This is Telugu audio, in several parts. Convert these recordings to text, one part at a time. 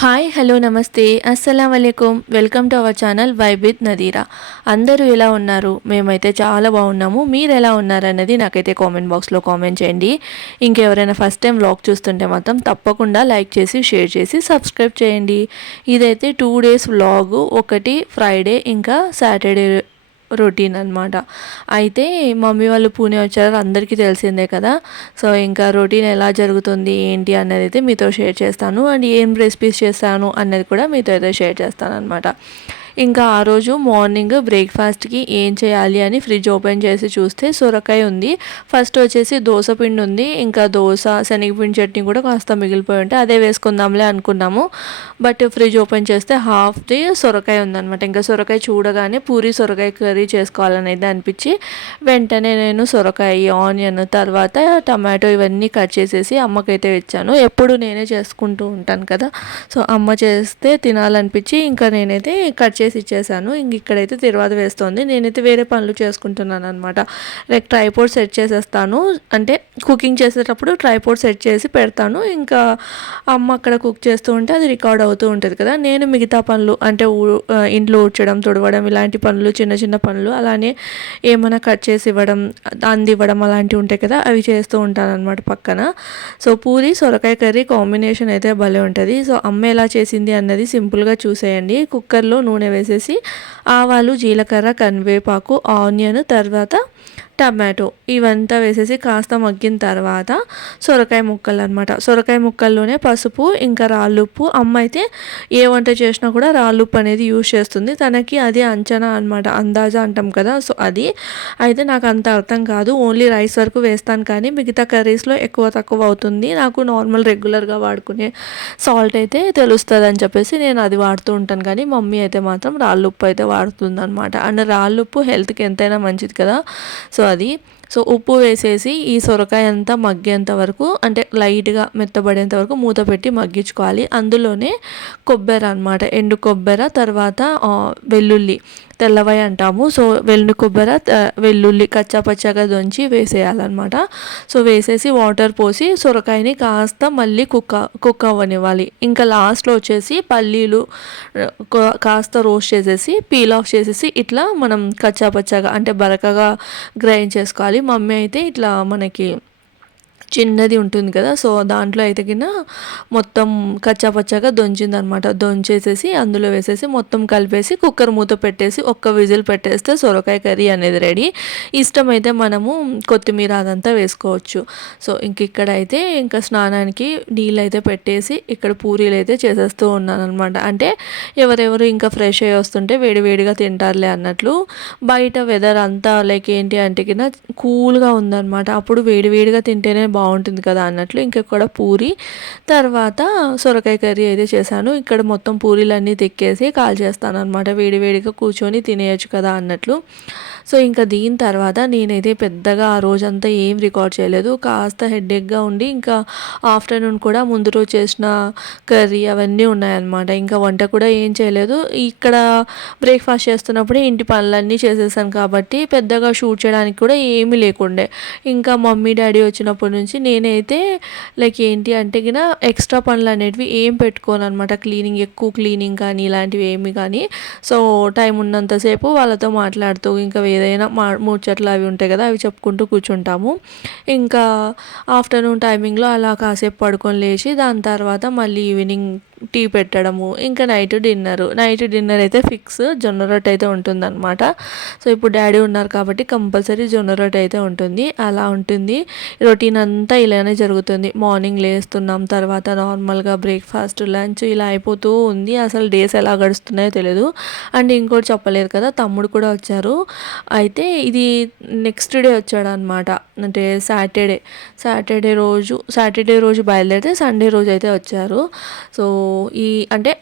హాయ్ హలో నమస్తే అస్సలం వాలేకుమ్ welcome to our channel vibe with Nadira. అందరూ ఎలా ఉన్నారు? మేమైతే చాలా బాగున్నాము. మీరు ఎలా ఉన్నారన్నది నాకైతే కామెంట్ బాక్స్లో కామెంట్ చేయండి. ఇంకెవరైనా ఫస్ట్ టైం వ్లాగ్ చూస్తుంటే మాత్రం తప్పకుండా లైక్ చేసి షేర్ చేసి సబ్స్క్రైబ్ చేయండి. ఇదైతే 2 డేస్ వ్లాగ్, ఒకటి ఫ్రైడే ఇంకా సాటర్డే రొటీన్ అనమాట. అయితే మమ్మీ వాళ్ళు పూణే వచ్చారు, అందరికీ తెలిసిందే కదా. సో ఇంకా రొటీన్ ఎలా జరుగుతుంది ఏంటి అన్నది అయితే మీతో షేర్ చేస్తాను, అండ్ ఏం రెసిపీస్ చేస్తాను అన్నది కూడా మీతో అయితే షేర్ చేస్తాను అనమాట. ఇంకా ఆ రోజు మార్నింగ్ బ్రేక్ఫాస్ట్కి ఏం చేయాలి అని ఫ్రిడ్జ్ ఓపెన్ చేసి చూస్తే సొరకాయ ఉంది. ఫస్ట్ వచ్చేసి దోశ పిండి ఉంది, ఇంకా దోశ శనగపిండి చట్నీ కూడా కాస్త మిగిలిపోయి ఉంటే అదే వేసుకుందాంలే అనుకున్నాము. బట్ ఫ్రిడ్జ్ ఓపెన్ చేస్తే హాఫ్ది సొరకాయ ఉందన్నమాట. ఇంకా సొరకాయ చూడగానే పూరి సొరకాయ కర్రీ చేసుకోవాలనేది అనిపించి వెంటనే నేను సొరకాయ, ఆనియన్, తర్వాత టమాటో ఇవన్నీ కట్ చేసేసి అమ్మకైతే ఇచ్చాను. ఎప్పుడు నేనే చేసుకుంటూ ఉంటాను కదా, సో అమ్మ చేస్తే తినాలనిపించి ఇంకా నేనైతే కట్ చేసి ఇచ్చేసాను. ఇంక ఇక్కడైతే తిరువాత వేస్తుంది, నేనైతే వేరే పనులు చేసుకుంటున్నాను అనమాట. లైక్ ట్రైపోడ్ సెట్ చేసేస్తాను, అంటే కుకింగ్ చేసేటప్పుడు ట్రైపోడ్ సెట్ చేసి పెడతాను. ఇంకా అమ్మ అక్కడ కుక్ చేస్తూ ఉంటే అది రికార్డ్ అవుతూ ఉంటుంది కదా. నేను మిగతా పనులు అంటే ఇంట్లో ఊడ్చడం, తుడవడం, ఇలాంటి పనులు, చిన్న చిన్న పనులు, అలానే ఏమైనా కట్ చేసి ఇవ్వడం, అందివ్వడం అలాంటివి ఉంటాయి కదా, అవి చేస్తూ ఉంటాను అనమాట పక్కన. సో పూరి సొరకాయ కర్రీ కాంబినేషన్ అయితే భలే ఉంటుంది. సో అమ్మ ఎలా చేసింది అన్నది సింపుల్గా చూసేయండి. కుక్కర్లో నూనె వేసేసి ఆవాలు, జీలకర్ర, కరివేపాకు, ఆనియన్, తర్వాత టమాటో ఇవంతా వేసేసి కాస్త మగ్గిన తర్వాత సొరకాయ ముక్కలు అనమాట. సొరకాయ ముక్కల్లోనే పసుపు ఇంకా రాళ్ళుప్పు, అమ్మ అయితే ఏ వంట చేసినా కూడా రాళ్ళుప్పు అనేది యూజ్ చేస్తుంది. తనకి అది అంచనా అనమాట, అందాజా అంటాం కదా, సో అది అయితే నాకు అంత అర్థం కాదు. ఓన్లీ రైస్ వరకు వేస్తాను, కానీ మిగతా కర్రీస్లో ఎక్కువ తక్కువ అవుతుంది. నాకు నార్మల్ రెగ్యులర్గా వాడుకునే సాల్ట్ అయితే తెలుస్తుంది అని చెప్పేసి నేను అది వాడుతూ ఉంటాను, కానీ మమ్మీ అయితే మాత్రం రాళ్ళుప్పు అయితే వాడుతుంది అనమాట. అండ్ రాళ్ళుప్పు హెల్త్కి ఎంతైనా మంచిది కదా. సో అది సో ఉప్పు వేసేసి ఈ సొరకాయ అంతా మగ్గేంత వరకు, అంటే లైట్గా మెత్తబడేంత వరకు మూత పెట్టి మగ్గించుకోవాలి. అందులోనే కొబ్బరి అనమాట, ఎండు కొబ్బరి, తర్వాత వెల్లుల్లి, తెల్లవాయి అంటాము. సో కొబ్బరి, వెల్లుల్లి కచ్చా పచ్చాగా దంచి వేసేయాలన్నమాట. సో వేసేసి వాటర్ పోసి సొరకాయని కాస్త మళ్ళీ కుక్ అవ్వనివ్వాలి. ఇంకా లాస్ట్లో వచ్చేసి పల్లీలు కాస్త రోస్ట్ చేసేసి పీల్ ఆఫ్ చేసేసి ఇట్లా మనం కచ్చా పచ్చాగా అంటే బరకగా గ్రైండ్ చేసుకోవాలి. మమ్మీ అయితే ఇట్లా మనకి చిన్నది ఉంటుంది కదా, సో దాంట్లో అయితే కింద మొత్తం కచ్చాపచ్చాగా దొంచిందనమాట. దొంచేసేసి అందులో వేసేసి మొత్తం కలిపేసి కుక్కర్ మూత పెట్టేసి ఒక్క విజిల్ పెట్టేస్తే సొరకాయ కర్రీ అనేది రెడీ. ఇష్టమైతే మనము కొత్తిమీర అదంతా వేసుకోవచ్చు. సో ఇక్కడ అయితే ఇంకా స్నానానికి నీళ్ళు అయితే పెట్టేసి ఇక్కడ పూరీలు అయితే చేసేస్తూ ఉన్నాను అనమాట. అంటే ఎవరెవరు ఇంకా ఫ్రెష్ అయ్యి వస్తుంటే వేడివేడిగా తింటారులే అన్నట్లు. బయట వెదర్ అంతా లైక్ ఏంటి అంటే కింద కూల్గా ఉందన్నమాట, అప్పుడు వేడివేడిగా తింటేనే బాగుంటుంది కదా అన్నట్లు ఇంకెక్కడ పూరి తర్వాత సొరకాయ కర్రీ అయితే చేశాను. ఇక్కడ మొత్తం పూరీలన్నీ తెక్కేసి కాల్ చేస్తాను అనమాట, వేడివేడిగా కూర్చొని తినేయచ్చు కదా అన్నట్లు. సో ఇంకా దీని తర్వాత నేనైతే పెద్దగా ఆ రోజంతా ఏం రికార్డ్ చేయలేదు, కాస్త హెడేక్గా ఉండి ఇంకా ఆఫ్టర్నూన్ కూడా ముందు రోజు చేసిన కర్రీ అవన్నీ ఉన్నాయన్నమాట. ఇంకా వంట కూడా ఏం చేయలేదు. ఇక్కడ బ్రేక్ఫాస్ట్ చేస్తున్నప్పుడే ఇంటి పనులన్నీ చేసేసాను కాబట్టి పెద్దగా షూట్ చేయడానికి కూడా ఏమీ లేకుండే. ఇంకా మమ్మీ డాడీ వచ్చినప్పటి నుంచి నేనైతే లైక్ ఏంటి అంటే కిన ఎక్స్ట్రా పనులు అనేటివి ఏం పెట్టుకోను అనమాట. ఎక్కువ క్లీనింగ్ కానీ ఇలాంటివి ఏమి కానీ. సో టైం ఉన్నంతసేపు వాళ్ళతో మాట్లాడుతూ ఇంకా ఏదైనా ముచ్చట్లు అవి ఉంటాయి కదా, అవి చెప్పుకుంటూ కూర్చుంటాము. ఇంకా ఆఫ్టర్నూన్ టైమింగ్లో అలా కాసేపు పడుకొని లేచి దాని తర్వాత మళ్ళీ ఈవినింగ్ టీ పెట్టడము, ఇంకా నైట్ డిన్నర్ అయితే ఫిక్స్ జొన్న రొట్టె అయితే ఉంటుందన్నమాట. సో ఇప్పుడు డాడీ ఉన్నారు కాబట్టి కంపల్సరీ జొన్న రొట్టె అయితే ఉంటుంది. అలా ఉంటుంది రొటీన్ అంతా, ఇలానే జరుగుతుంది. మార్నింగ్ లేస్తున్నాం, తర్వాత నార్మల్గా బ్రేక్ఫాస్ట్, లంచ్ ఇలా అయిపోతూ ఉంది. అసలు డేస్ ఎలా గడుస్తున్నాయో తెలియదు. అండ్ ఇంకోటి చెప్పలేదు కదా, తమ్ముడు కూడా వచ్చారు. అయితే ఇది నెక్స్ట్ డే వచ్చాడు అనమాట, అంటే సాటర్డే రోజు బయలుదేరితే సండే రోజు అయితే వచ్చారు. సో అంటే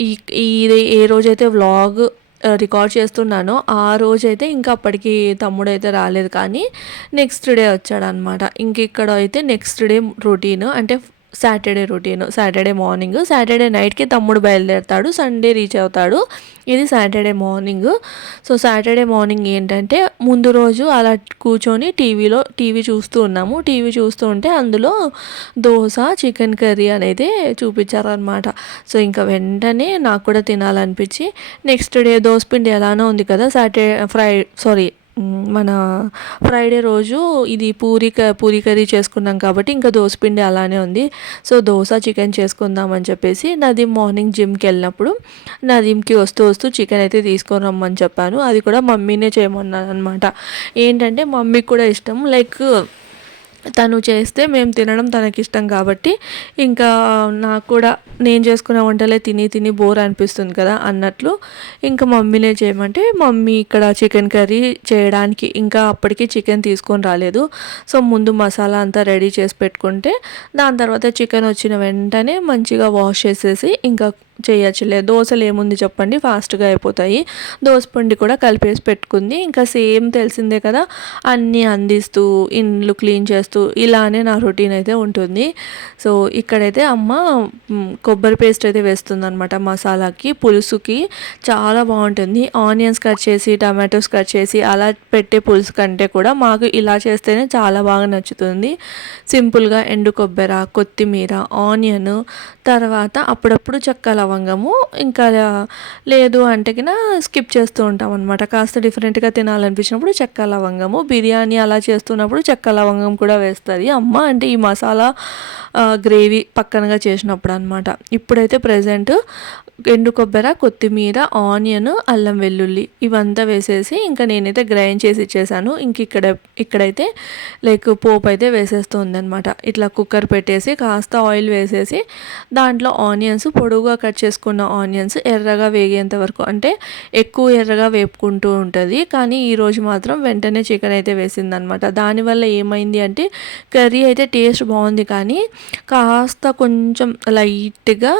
ఇది ఏ రోజైతే వ్లాగ్ రికార్డ్ చేస్తున్నానో ఆ రోజైతే ఇంకా అప్పటికి తమ్ముడు అయితే రాలేదు, కానీ నెక్స్ట్ డే వచ్చాడనమాట. ఇంక ఇక్కడ అయితే నెక్స్ట్ డే రొటీన్ అంటే Saturday routine. Saturday morning, Saturday నైట్కి తమ్ముడు బయలుదేరుతాడు, సండే రీచ్ అవుతాడు. ఇది Saturday morning. So Saturday morning ఏంటంటే ముందు రోజు అలా కూర్చొని టీవీ చూస్తూ ఉన్నాము. టీవీ చూస్తూ ఉంటే అందులో దోశ చికెన్ కర్రీ అనేది చూపించారనమాట. సో ఇంకా వెంటనే నాకు కూడా తినాలనిపించి నెక్స్ట్ డే దోసపిండి ఎలానో ఉంది కదా, మన ఫ్రైడే రోజు ఇది పూరీ కర్రీ చేసుకున్నాం కాబట్టి ఇంకా దోసపిండి అలానే ఉంది. సో దోశ చికెన్ చేసుకుందామని చెప్పేసి నదీం మార్నింగ్ జిమ్కి వెళ్ళినప్పుడు నదీంకి వస్తూ చికెన్ అయితే తీసుకొని రమ్మని చెప్పాను. అది కూడా మమ్మీనే చేయమన్నాను అనమాట. ఏంటంటే మమ్మీకి కూడా ఇష్టం, లైక్ తను చేస్తే మేము తినడం తనకిష్టం కాబట్టి ఇంకా నాకు కూడా నేను చేసుకునే వంటలే తిని బోర్ అనిపిస్తుంది కదా అన్నట్లు ఇంకా మమ్మీనే చేయమంటే మమ్మీ ఇక్కడ చికెన్ కర్రీ చేయడానికి ఇంకా అప్పటికి చికెన్ తీసుకొని రాలేదు. సో ముందు మసాలా అంతా రెడీ చేసి పెట్టుకుంటే దాని తర్వాత చికెన్ వచ్చిన వెంటనే మంచిగా వాష్ చేసేసి ఇంకా చేయొచ్చులే. దోశలు ఏముంది చెప్పండి, ఫాస్ట్గా అయిపోతాయి. దోసపిండి కూడా కలిపేసి పెట్టుకుంది. ఇంకా సేమ్ తెలిసిందే కదా, అన్నీ అందిస్తూ ఇండ్లు క్లీన్ చేస్తూ ఇలానే నా రొటీన్ అయితే ఉంటుంది. సో ఇక్కడైతే అమ్మ కొబ్బరి పేస్ట్ అయితే వేస్తుంది అనమాట మసాలాకి, పులుసుకి చాలా బాగుంటుంది. ఆనియన్స్ కట్ చేసి టమాటోస్ కట్ చేసి అలా పెట్టే పులుసు కంటే కూడా మాకు ఇలా చేస్తేనే చాలా బాగా నచ్చుతుంది. సింపుల్గా ఎండు కొబ్బరి, కొత్తిమీర, ఆనియన్, తర్వాత అప్పుడప్పుడు చెక్క లవంగము, ఇంకా లేదు అంటే కినా స్కిప్ చేస్తూ ఉంటాం అనమాట. కాస్త డిఫరెంట్గా తినాలనిపించినప్పుడు చెక్క లవంగము, బిర్యానీ అలా చేస్తున్నప్పుడు చెక్క లవంగం కూడా వేస్తుంది అమ్మ. అంటే ఈ మసాలా గ్రేవీ పక్కనగా చేసినప్పుడు అనమాట. ఇప్పుడైతే ప్రజెంట్ ఎండు కొబ్బరి, కొత్తిమీర, ఆనియన్, అల్లం వెల్లుల్లి ఇవంతా వేసేసి ఇంకా నేనైతే గ్రైండ్ చేసి ఇచ్చేసాను. ఇక్కడైతే లైక్ పోపు అయితే వేసేస్తుంది అనమాట. ఇట్లా కుక్కర్ పెట్టేసి కాస్త ఆయిల్ వేసేసి దాంట్లో ఆనియన్స్ పొడుగుగా కట్ చేసుకున్న ఆనియన్స్ ఎర్రగా వేగేంత వరకు, అంటే ఎక్కువ ఎర్రగా వేపుకుంటూ ఉంటుంది. కానీ ఈరోజు మాత్రం వెంటనే చికెన్ అయితే వేసిందనమాట. దానివల్ల ఏమైంది అంటే కర్రీ అయితే టేస్ట్ బాగుంది కానీ కాస్త కొంచెం లైట్గా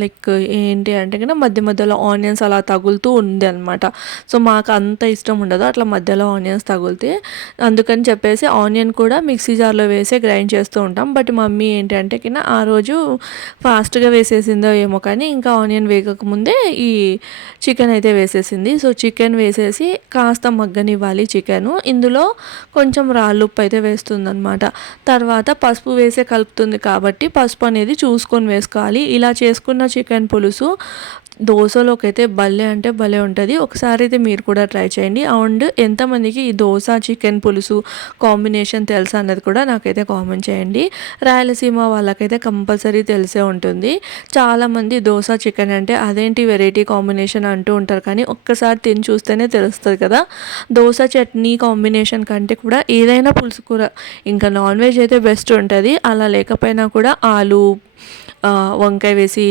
లైక్ ఏంటి అంటే కన్నా మధ్యలో ఆనియన్స్ అలా తగులుతూ ఉంది అనమాట. సో మాకు అంత ఇష్టం ఉండదు అట్లా మధ్యలో ఆనియన్స్ తగిలితే, అందుకని చెప్పేసి ఆనియన్ కూడా మిక్సీ జార్లో వేసే గ్రైండ్ చేస్తూ ఉంటాం. బట్ మమ్మీ ఏంటి అంటే కింద ఆ రోజు ఫాస్ట్గా వేసేసిందో ఏమో కానీ ఇంకా ఆనియన్ వేగకముందే ఈ చికెన్ అయితే వేసేసింది. సో చికెన్ వేసేసి కాస్త మగ్గనివ్వాలి చికెను. ఇందులో కొంచెం రాళ్ళుప్పు అయితే వేస్తుందన్నమాట. తర్వాత పసుపు వేసే కలుపుతుంది కాబట్టి పసుపు అనేది చూసుకొని వేసుకోవాలి. ఇలా చేసుకున్న చికెన్ పులుసు దోశలోకి అయితే భలే అంటే భలే ఉంటుంది. ఒకసారి అయితే మీరు కూడా ట్రై చేయండి. అండ్ ఎంతమందికి ఈ దోశ చికెన్ పులుసు కాంబినేషన్ తెలుసా అన్నది కూడా నాకైతే కామెంట్ చేయండి. రాయలసీమ వాళ్ళకైతే కంపల్సరీ తెలిసే ఉంటుంది. చాలామంది దోశ చికెన్ అంటే అదేంటి వెరైటీ కాంబినేషన్ అంటూ ఉంటారు, కానీ ఒక్కసారి తిని చూస్తేనే తెలుస్తుంది కదా. దోశ చట్నీ కాంబినేషన్ కంటే కూడా ఏదైనా పులుసు కూర, ఇంకా నాన్ వెజ్ అయితే బెస్ట్ ఉంటుంది. అలా లేకపోయినా కూడా ఆలు వంకాయ వేసి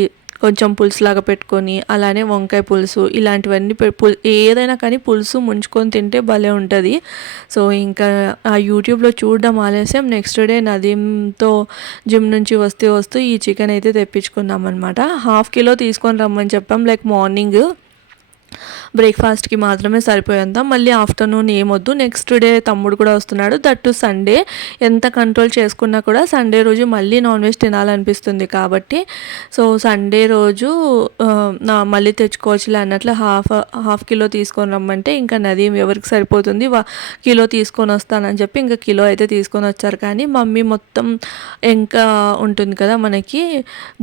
కొంచెం పులుసులాగా పెట్టుకొని అలానే వంకాయ పులుసు ఇలాంటివన్నీ ఏదైనా కానీ పులుసు ముంచుకొని తింటే భలే ఉంటుంది. సో ఇంకా ఆ యూట్యూబ్లో చూడడం ఆలస్యం, నెక్స్ట్ డే నదీంతో జిమ్ నుంచి వస్తూ ఈ చికెన్ అయితే తెప్పించుకున్నాం అనమాట. 1/2 కిలో తీసుకొని రమ్మని చెప్పాం. లైక్ మార్నింగ్ బ్రేక్ఫాస్ట్కి మాత్రమే సరిపోయేంత, మళ్ళీ ఆఫ్టర్నూన్ ఏమొద్దు. నెక్స్ట్ డే తమ్ముడు కూడా వస్తున్నాడు, దట్టు సండే. ఎంత కంట్రోల్ చేసుకున్నా కూడా సండే రోజు మళ్ళీ నాన్ వెజ్ తినాలనిపిస్తుంది కాబట్టి సో సండే రోజు మళ్ళీ తెచ్చుకోవచ్చులే అన్నట్లు హాఫ్ కిలో తీసుకొని రమ్మంటే ఇంకా నదీం ఎవరికి సరిపోతుంది, కిలో తీసుకొని వస్తానని చెప్పి ఇంకా కిలో అయితే తీసుకొని వచ్చారు. కానీ మమ్మీ మొత్తం ఇంకా ఉంటుంది కదా మనకి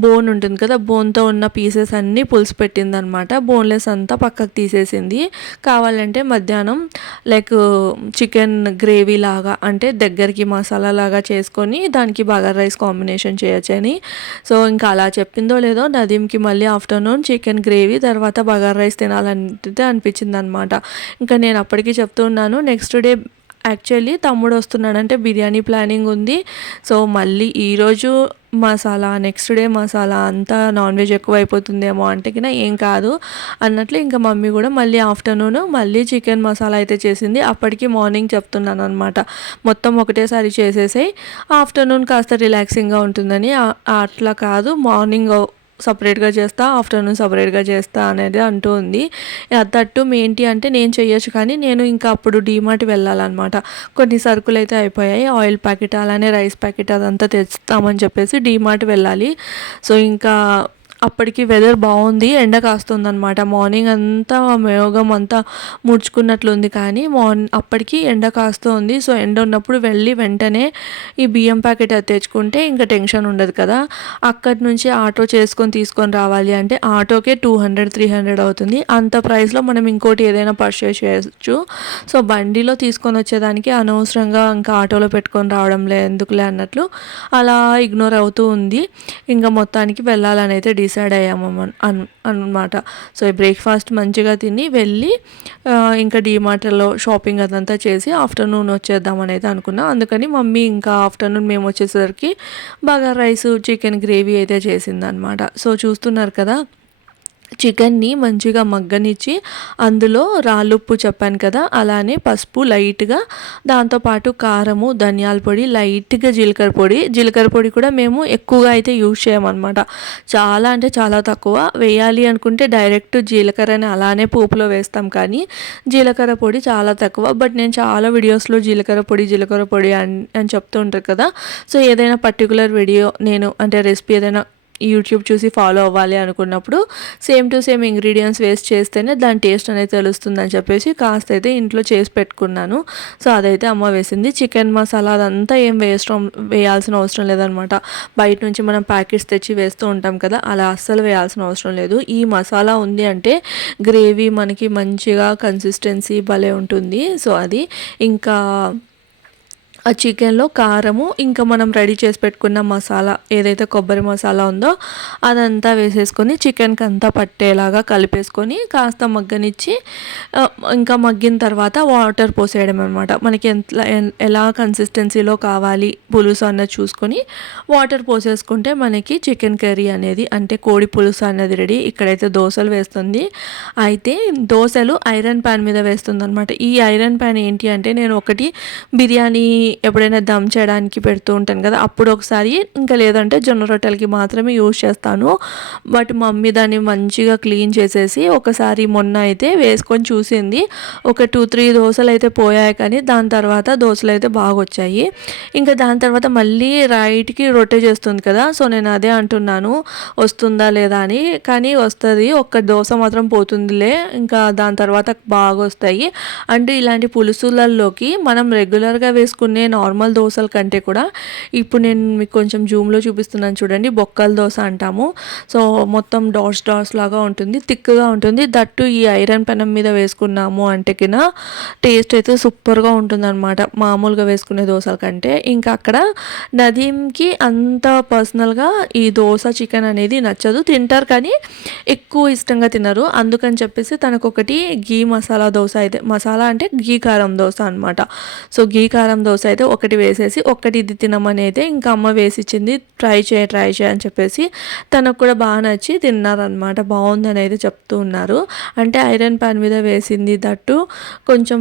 బోన్ ఉంటుంది కదా, బోన్తో ఉన్న పీసెస్ అన్నీ పులుసు పెట్టిందనమాట. బోన్లెస్ అంతా పక్కకు తీసేసింది. కావాలంటే మధ్యాహ్నం లైక్ చికెన్ గ్రేవీ లాగా అంటే దగ్గరికి మసాలా లాగా చేసుకొని దానికి బగారా రైస్ కాంబినేషన్ చేయొచ్చని. సో ఇంకా అలా చెప్పిందో లేదో నదీంకి మళ్ళీ ఆఫ్టర్నూన్ చికెన్ గ్రేవీ తర్వాత బగారా రైస్ తినాలంటే అనిపించింది అనమాట. ఇంకా నేను అప్పటికి చెప్తున్నాను నెక్స్ట్ డే యాక్చువల్లీ తమ్ముడు వస్తున్నాడంటే బిర్యానీ ప్లానింగ్ ఉంది. సో మళ్ళీ ఈరోజు మసాలా నెక్స్ట్ డే మసాలా అంతా నాన్ వెజ్ ఎక్కువ అయిపోతుందేమో అంటే కినా ఏం కాదు అన్నట్లు ఇంకా మమ్మీ కూడా మళ్ళీ ఆఫ్టర్నూన్ మళ్ళీ చికెన్ మసాలా అయితే చేసింది. అప్పటికి మార్నింగ్ చెప్తున్నాను అనమాట, మొత్తం ఒకటేసారి చేసేసి ఆఫ్టర్నూన్ కాస్త రిలాక్సింగ్గా ఉంటుందని. అట్లా కాదు, మార్నింగ్ సపరేట్గా చేస్తా, ఆఫ్టర్నూన్ సపరేట్గా చేస్తా అనేది అంటూ ఉంది. దట్టు ఏంటి అంటే నేను చేయొచ్చు, కానీ నేను ఇంకా అప్పుడు డీమార్ట్ వెళ్ళాలన్నమాట. కొన్ని సరుకులు అయితే అయిపోయాయి, ఆయిల్ ప్యాకెట్ అలానే రైస్ ప్యాకెట్ అదంతా తెస్తామని చెప్పేసి డీమార్ట్ వెళ్ళాలి. సో ఇంకా అప్పటికి వెదర్ బాగుంది, ఎండ కాస్తుందన్నమాట. మార్నింగ్ అంతా మేఘం అంతా ముడుచుకున్నట్లుంది, కానీ అప్పటికి ఎండ కాస్తూ ఉంది. సో ఎండ ఉన్నప్పుడు వెళ్ళి వెంటనే ఈ బియ్యం ప్యాకెట్ అది తెచ్చుకుంటే ఇంకా టెన్షన్ ఉండదు కదా. అక్కడి నుంచి ఆటో చేసుకొని తీసుకొని రావాలి అంటే ఆటోకే 200-300 అవుతుంది. అంత ప్రైస్లో మనం ఇంకోటి ఏదైనా పర్చేస్ చేయొచ్చు. సో బండిలో తీసుకొని వచ్చేదానికి అనవసరంగా ఇంకా ఆటోలో పెట్టుకొని రావడం ఎందుకులే అన్నట్లు అలా ఇగ్నోర్ అవుతూ ఉంది. ఇంకా మొత్తానికి వెళ్ళాలని అయితే డిసైడ్ అయ్యాము అన్నమాట. సో ఈ బ్రేక్ఫాస్ట్ మంచిగా తిని వెళ్ళి ఇంకా డీమార్ట్లో షాపింగ్ అదంతా చేసి ఆఫ్టర్నూన్ వచ్చేద్దామని అయితే అనుకున్నా. అందుకని మమ్మీ ఇంకా ఆఫ్టర్నూన్ మేము వచ్చేసరికి బగారా రైస్, చికెన్ గ్రేవీ అయితే చేసిందనమాట. సో చూస్తున్నారు కదా, చికెన్ని మంచిగా మగ్గనిచ్చి అందులో రాళ్ళుప్పు చెప్పాను కదా, అలానే పసుపు లైట్గా, దాంతోపాటు కారము, ధనియాల పొడి, లైట్గా జీలకర్ర పొడి కూడా మేము ఎక్కువగా అయితే యూజ్ చేయమన్నమాట. చాలా అంటే చాలా తక్కువ వేయాలి అనుకుంటే డైరెక్ట్ జీలకర్రని అలానే పోపులో వేస్తాం, కానీ జీలకర్ర పొడి చాలా తక్కువ. బట్ నేను చాలా వీడియోస్లో జీలకర్ర పొడి అని చెప్తూ ఉంటారు కదా. సో ఏదైనా పర్టికులర్ వీడియో నేను అంటే రెసిపీ ఏదైనా యూట్యూబ్ చూసి ఫాలో అవ్వాలి అనుకున్నప్పుడు same to same ingredients waste చేస్తేనే దాని టేస్ట్ అనేది తెలుస్తుందని చెప్పేసి కాస్త అయితే ఇంట్లో చేసి పెట్టుకున్నాను. సో అదైతే అమ్మ వేసింది. చికెన్ మసాలా అదంతా ఏం వేయాల్సిన అవసరం లేదనమాట. బయట నుంచి మనం ప్యాకెట్స్ తెచ్చి వేస్తూ ఉంటాం కదా, అలా అస్సలు వేయాల్సిన అవసరం లేదు. ఈ మసాలా ఉంది అంటే గ్రేవీ మనకి మంచిగా కన్సిస్టెన్సీ భలే ఉంటుంది. సో అది ఇంకా ఆ చికెన్లో కారము, ఇంకా మనం రెడీ చేసి పెట్టుకున్న మసాలా ఏదైతే కొబ్బరి మసాలా ఉందో అదంతా వేసేసుకొని చికెన్కి అంతా పట్టేలాగా కలిపేసుకొని కాస్త మగ్గనిచ్చి ఇంకా మగ్గిన తర్వాత వాటర్ పోసేయడం అనమాట. మనకి ఎలా కన్సిస్టెన్సీలో కావాలి పులుసు అన్నది చూసుకొని వాటర్ పోసేసుకుంటే మనకి చికెన్ కర్రీ అనేది అంటే కోడి పులుసు అనేది రెడీ. ఇక్కడైతే దోశలు వేస్తుంది. అయితే దోశలు ఐరన్ ప్యాన్ మీద వేస్తుంది అనమాట. ఈ ఐరన్ ప్యాన్ ఏంటి అంటే నేను ఒకటి బిర్యానీ ఎప్పుడైనా దమ్ చేయడానికి పెడుతూ ఉంటాను కదా, అప్పుడు ఒకసారి, ఇంకా లేదంటే జొన్న రొట్టెలకి మాత్రమే యూజ్ చేస్తాను. బట్ మమ్మీ దాన్ని మంచిగా క్లీన్ చేసేసి ఒకసారి మొన్న అయితే వేసుకొని చూసింది. ఒక 2-3 దోశలు అయితే పోయాయి, కానీ దాని తర్వాత దోశలు అయితే బాగా వచ్చాయి. ఇంకా దాని తర్వాత మళ్ళీ రైట్కి రొట్టె చేస్తుంది కదా, సో నేను అదే అంటున్నాను వస్తుందా లేదా అని. కానీ వస్తుంది, ఒక్క దోశ మాత్రం పోతుందిలే, ఇంకా దాని తర్వాత బాగా వస్తాయి. అంటే ఇలాంటి పులుసులలోకి మనం రెగ్యులర్గా వేసుకునే నార్మల్ దోశల కంటే కూడా ఇప్పుడు నేను మీకు కొంచెం జూమ్లో చూపిస్తున్నాను చూడండి, బొక్కల దోశ అంటాము. సో మొత్తం డాట్స్ లాగా ఉంటుంది, థిక్గా ఉంటుంది. దట్టు ఈ ఐరన్ పెనం మీద వేసుకున్నాము అంటే కింద టేస్ట్ అయితే సూపర్గా ఉంటుంది అనమాట, మామూలుగా వేసుకునే దోశల కంటే. ఇంకా అక్కడ నదీంకి అంత పర్సనల్గా ఈ దోశ చికెన్ అనేది నచ్చదు, తింటారు కానీ ఎక్కువ ఇష్టంగా తినరు. అందుకని చెప్పేసి తనకు ఒకటి గీ మసాలా దోశ అయితే, మసాలా అంటే గీ కారం దోశ అనమాట. సో గీ కారం దోశ అయితే ఒకటి వేసేసి ఒక్కటి ఇది తినమని అయితే ఇంకా అమ్మ వేసిచ్చింది. ట్రై చేయ అని చెప్పేసి తనకు కూడా బాగా నచ్చి తిన్నారనమాట. బాగుందని అయితే చెప్తూ ఉన్నారు. అంటే ఐరన్ ప్యాన్ మీద వేసింది, దట్టు కొంచెం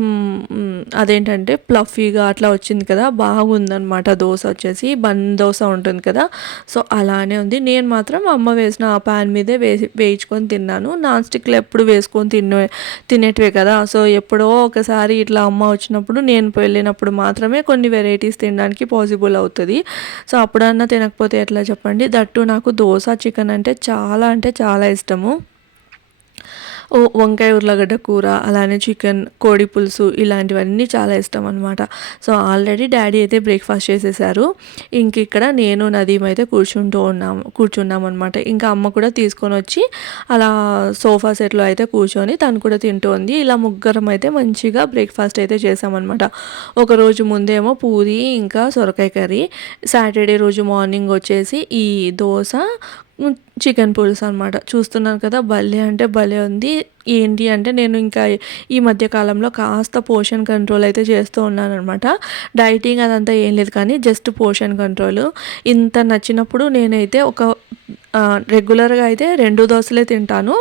అదేంటంటే ప్లఫీగా అట్లా వచ్చింది కదా, బాగుందనమాట. దోశ వచ్చేసి బన్ దోశ ఉంటుంది కదా, సో అలానే ఉంది. నేను మాత్రం అమ్మ వేసిన ఆ ప్యాన్ మీదే వేయించుకొని తిన్నాను. నాన్ స్టిక్లో ఎప్పుడు వేసుకొని తినేటివే కదా, సో ఎప్పుడో ఒకసారి ఇట్లా అమ్మ వచ్చినప్పుడు నేను వెళ్ళినప్పుడు మాత్రమే కొన్ని వెరైటీస్ తినడానికి పాసిబుల్ అవుతుంది. సో అప్పుడన్నా తినకపోతే ఎట్లా చెప్పండి. దట్టు నాకు దోశ చికెన్ అంటే చాలా ఇష్టము. వంకాయ ఉర్లగడ్డ కూర, అలానే చికెన్, కోడి పులుసు ఇలాంటివన్నీ చాలా ఇష్టం అనమాట. సో ఆల్రెడీ డాడీ అయితే బ్రేక్ఫాస్ట్ చేసేసారు. ఇంక ఇక్కడ నేను నదీం అయితే కూర్చున్నాం అనమాట. ఇంకా అమ్మ కూడా తీసుకొని వచ్చి అలా సోఫా సెట్లో అయితే కూర్చొని తను కూడా తింటోంది. ఇలా ముగ్గురం అయితే మంచిగా బ్రేక్ఫాస్ట్ అయితే చేసామన్నమాట. ఒకరోజు ముందేమో పూరి ఇంకా సొరకాయ కర్రీ, సాటర్డే రోజు మార్నింగ్ వచ్చేసి ఈ దోశ చికెన్ పులుసు అనమాట. చూస్తున్నాను కదా, భలే అంటే భలే ఉంది. ఏంటి అంటే నేను ఇంకా ఈ మధ్యకాలంలో కాస్త పోర్షన్ కంట్రోల్ అయితే చేస్తూ ఉన్నాను అనమాట. డైటింగ్ అదంతా ఏం లేదు, కానీ జస్ట్ పోర్షన్ కంట్రోల్. ఇంత నచ్చినప్పుడు నేనైతే ఒక రెగ్యులర్గా అయితే 2 దోసలే తింటాను.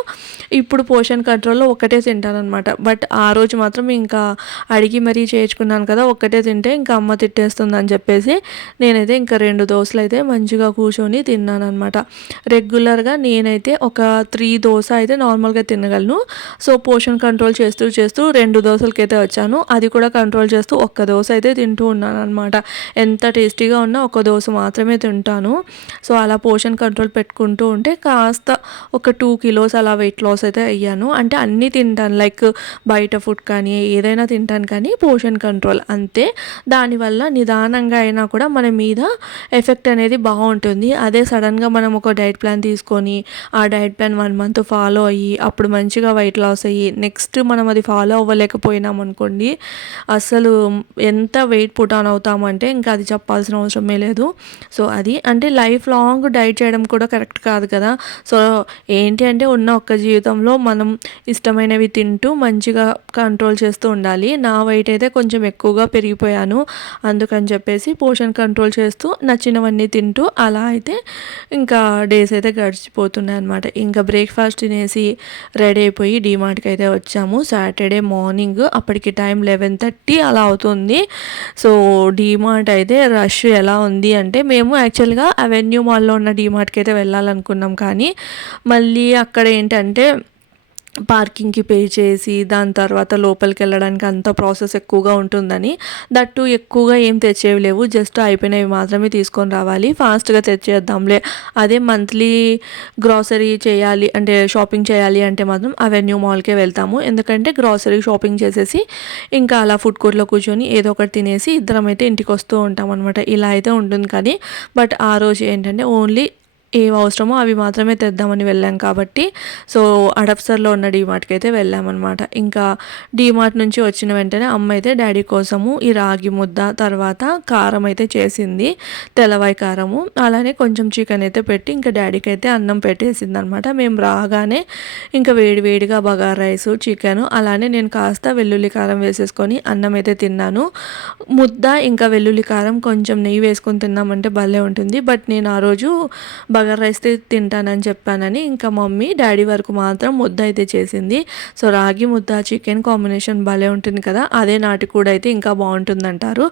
ఇప్పుడు పోర్షన్ కంట్రోల్‌లో ఒక్కటే తింటాననమాట. బట్ ఆ రోజు మాత్రం ఇంకా అడిగి మరీ చేయించుకున్నాను కదా! ఒక్కటే తింటే ఇంకా అమ్మ తిట్టేస్తుందని చెప్పేసి నేనైతే ఇంకా 2 దోసలైతే మంచిగా కూర్చొని తిన్నాననమాట. రెగ్యులర్‌గా నేనైతే ఒక 3 దోస అయితే నార్మల్‌గా తినగలను. సో, పోర్షన్ కంట్రోల్ చేస్తూ చేస్తూ 2 దోసలకైతే వచ్చాను. అది కూడా కంట్రోల్ చేస్తూ ఒక్క దోస అయితే తింటూ ఉన్నాననమాట. ఎంత టేస్టీగా ఉన్నా ఒక దోస మాత్రమే తింటాను. సో, అలా పోర్షన్ కంట్రోల్ పెట్టుకుంటూ ఉంటే కాస్త ఒక 2 కిలోస్ అలా వెయిట్ లాస్ అయితే అయ్యాను. అంటే అన్నీ తింటాను. లైక్ బయట ఫుడ్ కానీ, ఏదైనా తింటాను కానీ పోర్షన్ కంట్రోల్ అంతే. దానివల్ల నిదానంగా అయినా కూడా మన మీద ఎఫెక్ట్ అనేది బావుంటుంది. అదే సడన్‌గా మనం ఒక డైట్ ప్లాన్ తీసుకొని, ఆ డైట్ ప్లాన్ 1 మంత్ ఫాలో అయ్యి, అప్పుడు మంచిగా వెయిట్ లాస్ అయ్యి, నెక్స్ట్ మనం అది ఫాలో అవ్వలేకపోయినామనుకోండి, అసలు ఎంత వెయిట్ పుట్ ఆన్ అవుతామంటే ఇంకా అది చెప్పాల్సిన అవసరమే లేదు. సో, అది అంటే లైఫ్ లాంగ్ డైట్ చేయడం కూడా కరెక్ట్ కాదు కదా! సో, ఏంటి అంటే ఉన్న ఒక్క జీవితంలో మనం ఇష్టమైనవి తింటూ మంచిగా కంట్రోల్ చేస్తూ ఉండాలి. నా వెయిట్ అయితే కొంచెం ఎక్కువగా పెరిగిపోయాను. అందుకని చెప్పేసి పోర్షన్ కంట్రోల్ చేస్తూ నచ్చినవన్నీ తింటూ అలా అయితే ఇంకా డేస్ అయితే గడిచిపోతున్నాయన్నమాట. ఇంకా బ్రేక్‌ఫాస్ట్ తినేసి రెడీ అయిపోయి డీమార్ట్‌కి అయితే వచ్చాము. సాటర్డే మార్నింగ్ అప్పటికి టైం 11:30 అలా అవుతుంది. సో, డీమార్ట్ అయితే రష్ ఎలా ఉంది అంటే మేము యాక్చువల్‌గా అవెన్యూ మాల్‌లో ఉన్న డీమార్ట్‌కి అయితే వెళ్ళాలనుకున్నాం. కానీ మళ్ళీ అక్కడ ఏంటంటే పార్కింగ్‌కి పే చేసి, దాని తర్వాత లోపలికెళ్ళడానికి అంత ప్రాసెస్ ఎక్కువగా ఉంటుందని, దట్ టూ ఎక్కువగా ఏం తెచ్చేవి లేవు. జస్ట్ అయిపోయినవి మాత్రమే తీసుకొని రావాలి. ఫాస్ట్‌గా తెచ్చేద్దాంలే. అదే మంత్లీ గ్రోసరీ చేయాలి అంటే షాపింగ్ చేయాలి అంటే మాత్రం అవెన్యూ మాల్‌కే వెళ్తాము. ఎందుకంటే గ్రోసరీ షాపింగ్ చేసేసి ఇంకా అలా ఫుడ్ కోర్ట్‌లో కూర్చొని ఏదో ఒకటి తినేసి ఇద్దరమైతే ఇంటికొస్తూ ఉంటామనమాట. ఇలా అయితే ఉంటుంది కానీ, బట్ ఆ రోజు ఏంటంటే ఓన్లీ ఏవి అవసరమో అవి మాత్రమే తెద్దామని వెళ్ళాం కాబట్టి, సో, హడప్సర్‌లో ఉన్న డీమార్ట్‌కి అయితే వెళ్ళామన్నమాట. ఇంకా డీమార్ట్ నుంచి వచ్చిన వెంటనే అమ్మ అయితే డ్యాడీ కోసము ఈ రాగి ముద్ద, తర్వాత కారం అయితే చేసింది. తెల్లవాయి కారము. అలానే కొంచెం చికెన్ అయితే పెట్టి ఇంకా డ్యాడీకి అయితే అన్నం పెట్టేసిందనమాట. మేము రాగానే ఇంకా వేడి వేడిగా బగారా రైసు, చికెను అలానే నేను కాస్త వెల్లుల్లి కారం వేసేసుకొని అన్నం అయితే తిన్నాను. ముద్ద ఇంకా వెల్లుల్లి కారం కొంచెం నెయ్యి వేసుకొని తిన్నామంటే భలే ఉంటుంది. బట్ నేను ఆ రోజు బగారా రైస్ తింటానని చెప్పానని ఇంకా మమ్మీ డ్యాడీ వరకు మాత్రం ముద్ద అయితే చేసింది. సో, రాగి ముద్ద చికెన్ కాంబినేషన్ భలే ఉంటుంది కదా! అదే నాటుకోడి అయితే ఇంకా బావుంటుందంటారు.